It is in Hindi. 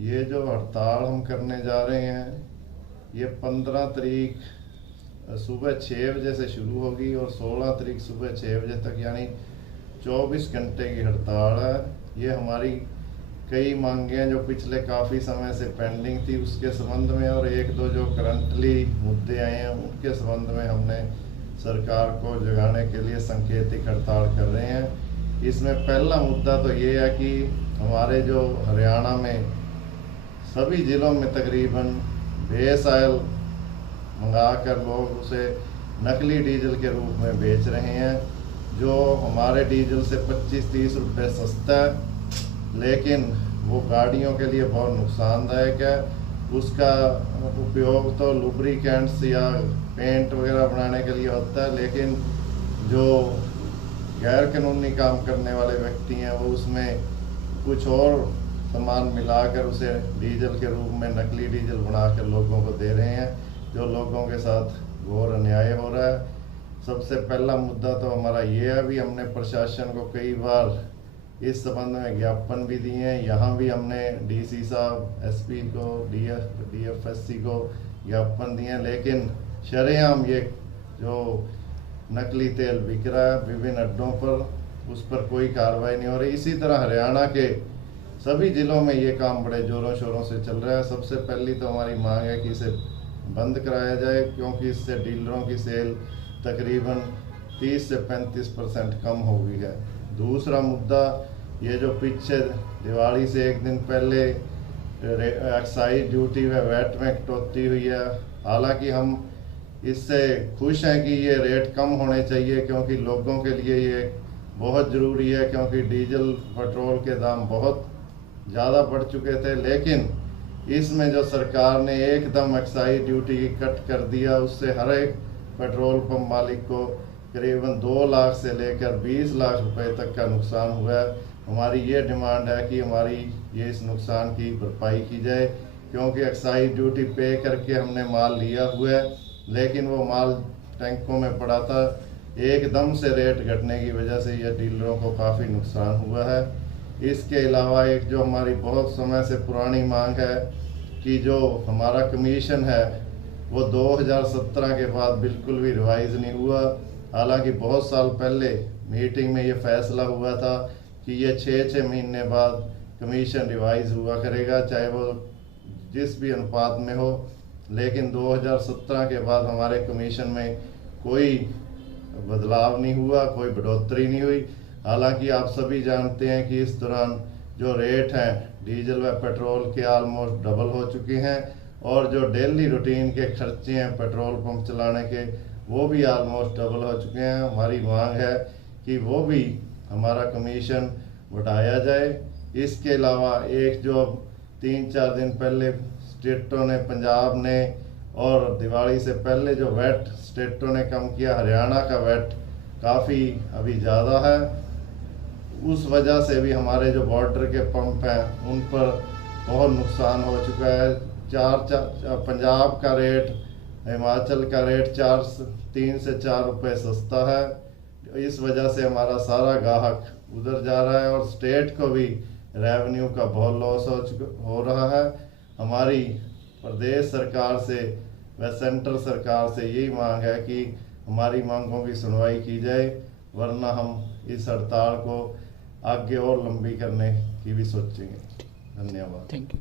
ये जो हड़ताल हम करने जा रहे हैं ये 15 तारीख सुबह 6 बजे से शुरू होगी और 16 तारीख सुबह 6 बजे तक, यानी 24 घंटे की हड़ताल है। ये हमारी कई मांगें जो पिछले काफ़ी समय से पेंडिंग थी उसके संबंध में, और एक दो जो करंटली मुद्दे आए हैं उनके संबंध में हमने सरकार को जगाने के लिए सांकेतिक हड़ताल कर रहे हैं। इसमें पहला मुद्दा तो ये है कि हमारे जो हरियाणा में सभी ज़िलों में तकरीबन बेस ऑयल मंगाकर लोग उसे नकली डीजल के रूप में बेच रहे हैं, जो हमारे डीजल से 25-30 रुपये सस्ता है, लेकिन वो गाड़ियों के लिए बहुत नुकसानदायक है। उसका उपयोग तो लुब्रिकेंट्स या पेंट वगैरह बनाने के लिए होता है, लेकिन जो गैर कानूनी काम करने वाले व्यक्ति हैं वो उसमें कुछ और सामान मिलाकर उसे डीजल के रूप में नकली डीजल बनाकर लोगों को दे रहे हैं, जो लोगों के साथ घोर अन्याय हो रहा है। सबसे पहला मुद्दा तो हमारा ये है। भी हमने प्रशासन को कई बार इस संबंध में ज्ञापन भी दिए हैं। यहाँ भी हमने डीसी साहब, एसपी को, डीएफएससी को ज्ञापन दिए हैं, लेकिन शरेआम ये जो नकली तेल बिक रहा है विभिन्न अड्डों पर, उस पर कोई कार्रवाई नहीं हो रही। इसी तरह हरियाणा के सभी ज़िलों में ये काम बड़े ज़ोरों शोरों से चल रहा है। सबसे पहली तो हमारी मांग है कि इसे बंद कराया जाए, क्योंकि इससे डीलरों की सेल तकरीबन 30 से 35% कम हो गई है। दूसरा मुद्दा, ये जो पीछे दिवाली से एक दिन पहले एक्साइज ड्यूटी व वैट में कटौती हुई है, हालांकि हम इससे खुश हैं कि ये रेट कम होने चाहिए, क्योंकि लोगों के लिए ये बहुत ज़रूरी है, क्योंकि डीजल पेट्रोल के दाम बहुत ज़्यादा बढ़ चुके थे। लेकिन इसमें जो सरकार ने एकदम एक्साइज ड्यूटी की कट कर दिया, उससे हर एक पेट्रोल पंप मालिक को करीबन 2 लाख से लेकर 20 लाख रुपए तक का नुकसान हुआ है। हमारी ये डिमांड है कि हमारी ये इस नुकसान की भरपाई की जाए, क्योंकि एक्साइज ड्यूटी पे करके हमने माल लिया हुआ है, लेकिन वो माल टैंकों में पड़ा था। एकदम से रेट घटने की वजह से यह डीलरों को काफ़ी नुकसान हुआ है। इसके अलावा एक जो हमारी बहुत समय से पुरानी मांग है कि जो हमारा कमीशन है वो 2017 के बाद बिल्कुल भी रिवाइज नहीं हुआ। हालांकि बहुत साल पहले मीटिंग में ये फैसला हुआ था कि ये 6-6 महीने बाद कमीशन रिवाइज हुआ करेगा, चाहे वो जिस भी अनुपात में हो। लेकिन 2017 के बाद हमारे कमीशन में कोई बदलाव नहीं हुआ, कोई बढ़ोतरी नहीं हुई। हालांकि आप सभी जानते हैं कि इस दौरान जो रेट हैं डीजल व पेट्रोल के ऑलमोस्ट डबल हो चुके हैं, और जो डेली रूटीन के खर्चे हैं पेट्रोल पंप चलाने के वो भी ऑलमोस्ट डबल हो चुके हैं। हमारी मांग है कि वो भी हमारा कमीशन बढ़ाया जाए। इसके अलावा एक जो 3-4 दिन पहले स्टेटों ने, पंजाब ने और दिवाली से पहले जो वैट स्टेटों ने कम किया, हरियाणा का वैट काफ़ी अभी ज़्यादा है। उस वजह से भी हमारे जो बॉर्डर के पंप हैं उन पर बहुत नुकसान हो चुका है। पंजाब का रेट, हिमाचल का रेट 3 से 4 रुपये सस्ता है। इस वजह से हमारा सारा ग्राहक उधर जा रहा है और स्टेट को भी रेवेन्यू का बहुत लॉस हो रहा है। हमारी प्रदेश सरकार से व सेंट्रल सरकार से यही मांग है कि हमारी मांगों की सुनवाई की जाए, वरना हम इस हड़ताल को आगे और लंबी करने की भी सोचेंगे। धन्यवाद। Thank you.